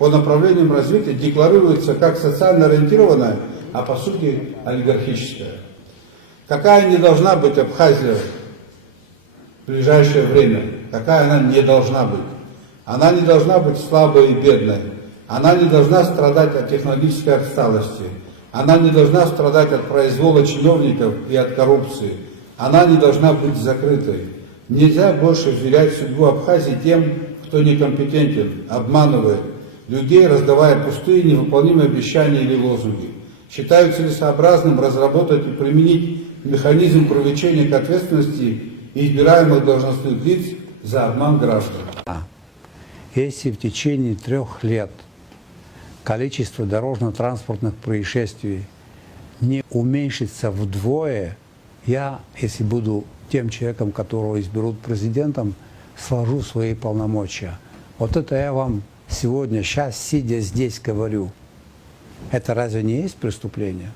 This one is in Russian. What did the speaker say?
по направлениям развития декларируется как социально ориентированная, а по сути олигархическая. Какая не должна быть Абхазия в ближайшее время? Какая она не должна быть? Она не должна быть слабой и бедной. Она не должна страдать от технологической отсталости. Она не должна страдать от произвола чиновников и от коррупции. Она не должна быть закрытой. Нельзя больше вверять судьбу Абхазии тем, кто некомпетентен, обманывает людей, раздавая пустые невыполнимые обещания или лозунги. Считаю целесообразным разработать и применить механизм привлечения к ответственности избираемых должностных лиц за обман граждан. Если в течение 3 лет количество дорожно-транспортных происшествий не уменьшится вдвое, я, если буду тем человеком, которого изберут президентом, сложу свои полномочия. Вот это я вам сегодня, сейчас, сидя здесь, говорю. Это разве не есть преступление?